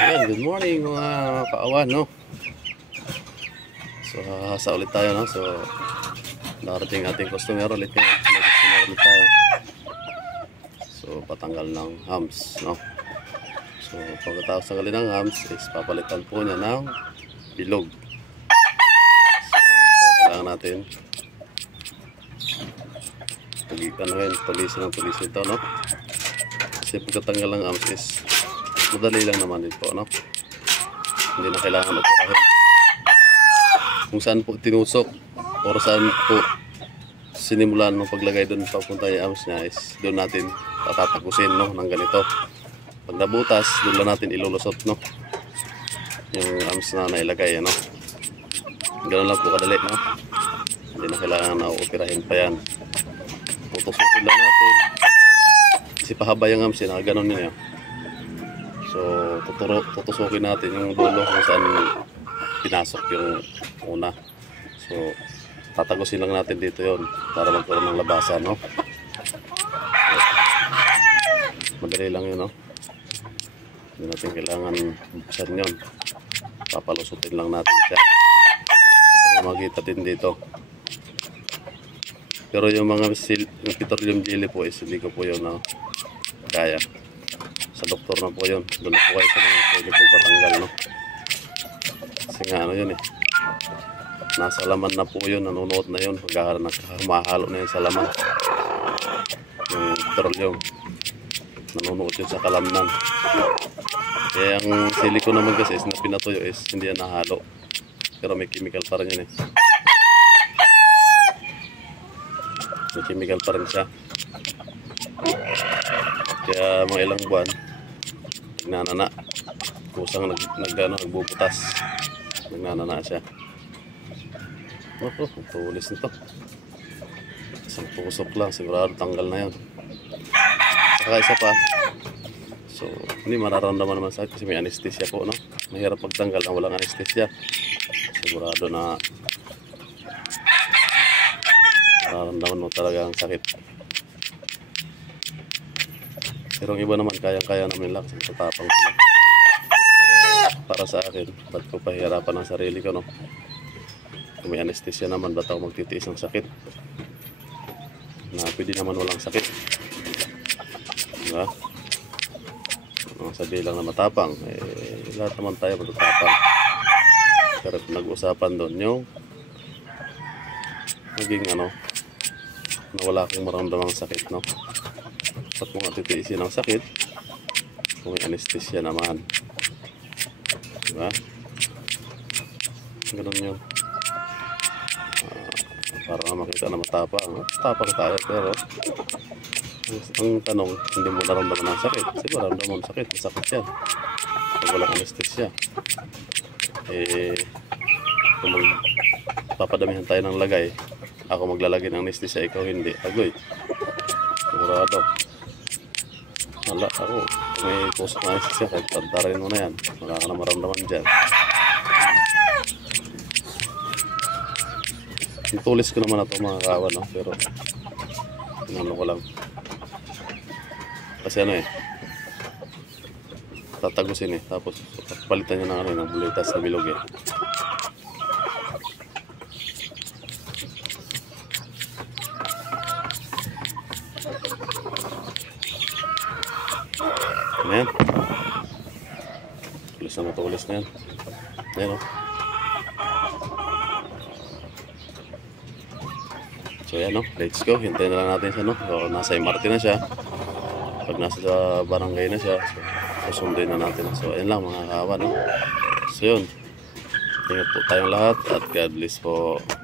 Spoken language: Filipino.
Ayan, good morning mga kaawan, no? So, hasa ulit tayo, no? So, darating ating customer ulit ngayon. May customer ulit tayo. So, patanggal ng hams, no? So, pagkatapos tanggalin ng hams is papalitan po niya ng bilog. So, kailangan natin tulisin ito, no? Kasi pagkatanggal ng hams is madali lang naman din po, no? Hindi na kailangan operahin. Kung saan po tinusok o saan po sinimulan ng paglagay doon papunta yung arms niya is doon natin tatatakusin, no, ng ganito. Pag nabutas, doon lang natin ilulusot, no, yung arms na nailagay, no. Ganun lang po kadali, no. Hindi na kailangan na operahin pa yan. Tutusukin lang natin kasi pahaba yung arms, na ganun yun, so tutusukin natin yung dulo kung saan pinasok yung una. So tatagusin lang natin dito yon para magkaroon ng labasan, no. Madali lang yun, no. Hindi natin kailangan buksan yun, papalusutin lang natin siya sa pamamagitan din dito. Pero yung mga yung petroleum jelly po is hindi ko po yun na kaya. Sa doktor na po yun, doon na po kayo sa mga pwede po patanggal, no. Kasi nga ano yun nasa laman na po yun, nanunuot na yun, humahalo na yun sa laman yung petroleum, nanunuot yun sa kalamnan. Kaya ang silicone naman kasi is na pinatuyo is hindi yan nahalo, pero may chemical pa rin yun may chemical pa rin siya. Kaya mga ilang buwan nagnanana, kusang nagbubutas, nagnanana siya. Ako, tulis nito. Isang tusok lang, sigurado tanggal na yun. Saka isa pa, so hindi mararamdaman naman sa kasi may anesthesia po, no. Mahirap pagtanggal na walang anesthesia. Sigurado na mararamdaman mo talaga ang sakit. Pero ang iba naman kayang-kaya namin lang, tatapang sila. Pero para sa akin, ba't ko pahirapan ang sarili ko, no? Kung may anesthesia naman, ba't ako magtitiis ng sakit na pwede naman walang sakit, diba? Sabi lang na matapang, lahat naman tayo matatapang. Pero nag-usapan doon yung naging na wala akong maramdamang sakit, no. Ba't mo nga titiisin ang sakit kung may anesthesia naman, diba? Ganun yun. Para makita na matapang tayo, pero ang tanong, hindi mo naramdaman ang sakit. Kasi maramdaman ang sakit, masakit yan pag walang anesthesia. Kung magpapadamihan tayo ng lagay, ako maglalagay ng anesthesia, ikaw hindi, agoy, sigurado. Wala, ako kung may kusok na anesthesia, kahit pantarin mo na yan, wala ka na maramdaman dyan. Tulis ko naman na ito mga kawan, no? Pero tinanong ko lang kasi tatagusin tapos palitan niya ng bulitas na bilog Ayan, tulis na yan. Ayan, so yan, let's go. Hintayin na lang natin siya, so, nasa MRT na siya. Pag nasa barangay na siya, so susundin na natin. So ayan lang mga kawan, so yun, ingat po tayong lahat at God bless po.